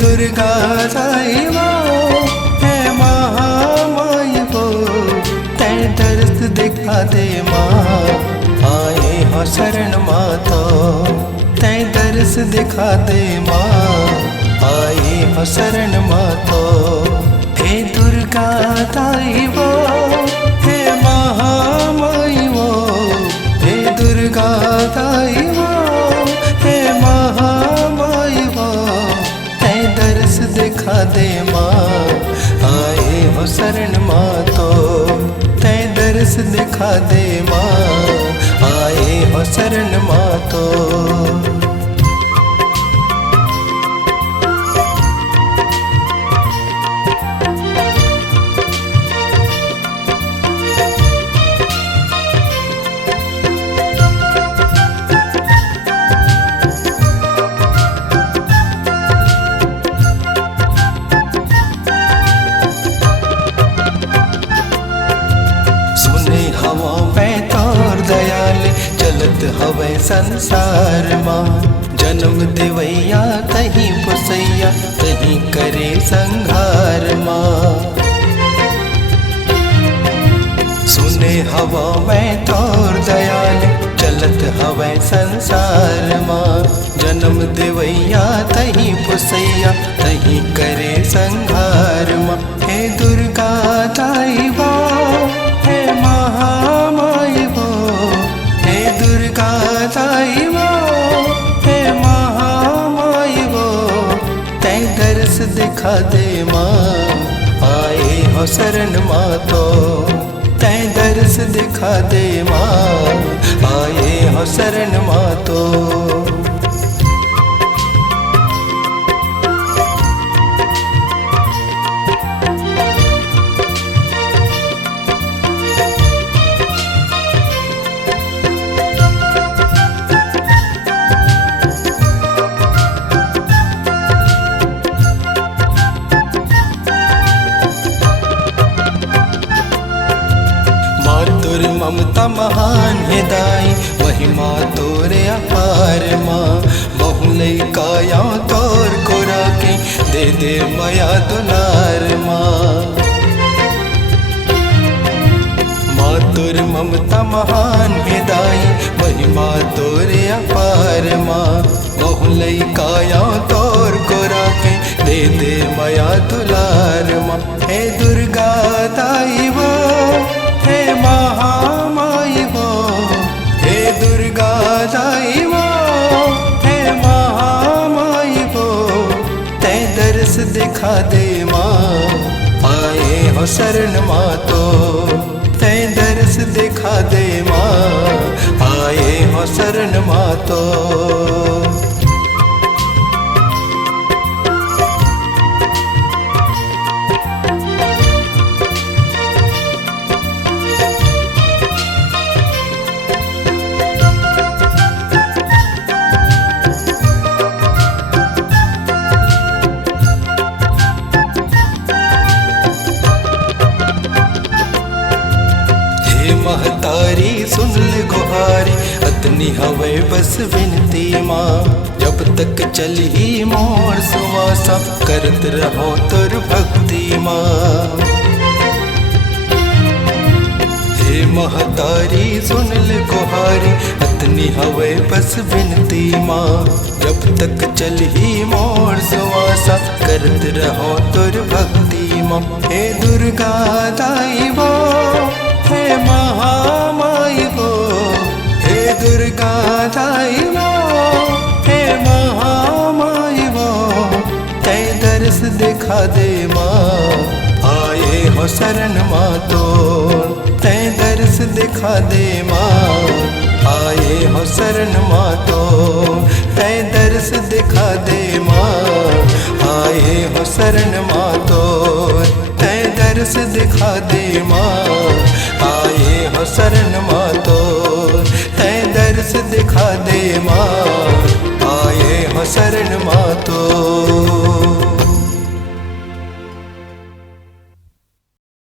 दुर्गा साई वो हे महामाई वो तै दर्श दिखा दे माँ आए हो शरण माँ तो तै दर्श दिखा दे माँ आए हो शरण माँ तो हे दुर्गा ताई वो हे महामाई वो हे दुर्गा ताई वो हे महामाई वो तै दर्श दिखा दे माँ आए हो शरण माँ तो तै दर्श दिखा दे माँ आए हो शरण माँ तो। हवा में तोर दयाल चलत हवे संसार माँ जन्म देवैया तहीं पुसैया तहीं करे संहार माँ। सुने हवा में तोर दयाल चलत हवे संसार माँ जन्म देवैया तहीं पुसैया तहीं करे संहार माँ। हे दुर्गा ताई वो हे महामाई वो हे दुर्गा ताई वो हे महामाई वो तै दर्श दिखा दे माँ आए हो शरण माँ तो तै दर्श दिखा दे माँ आए हो शरण माँ तो। ममता महान हिदाई महिमा तोरे अपार माँ बहुलई काया तोर को राके दे दे माया दुलार माँ। माँ तोर ममता महान हिदाई महिमा तोरे अपार माँ बहुलई काया तोर को राके दे दे माया दुलार माँ। हे दुर्गा ताई वो हे महामाई वो हे दुर्गा ताई वो हे महामाई वो तै दर्श दिखा दे माँ आए हो शरण माँ तो तै दर्श दिखा दे माँ आए हो शरण माँ तो। महतारी सुन ले गुहारी अतनी हवे बस विनती माँ जब तक चली मोर सुवासा करत रहो तुर भक्ति माँ। हे महतारी सुन ले गुहारी अतनी हवे बस विनती माँ जब तक चली मोर सुवासा करत रहो तुर भक्ति माँ। हे दुर्गा ताई वो हे महामाई वो हे दुर्गा ताई वो हे महामाई वो तै दर्श दिखा दे माँ आए हो शरण माँ तो तै दर्श दिखा दे माँ आए हो शरण माँ तो तै दर्श दिखा दे माँ आए हो शरण माँ तो तै दर्श दिखा दे माँ आए हो शरण माँ तो तै दर्श दिखा दे माँ आए हो शरण माँ तो।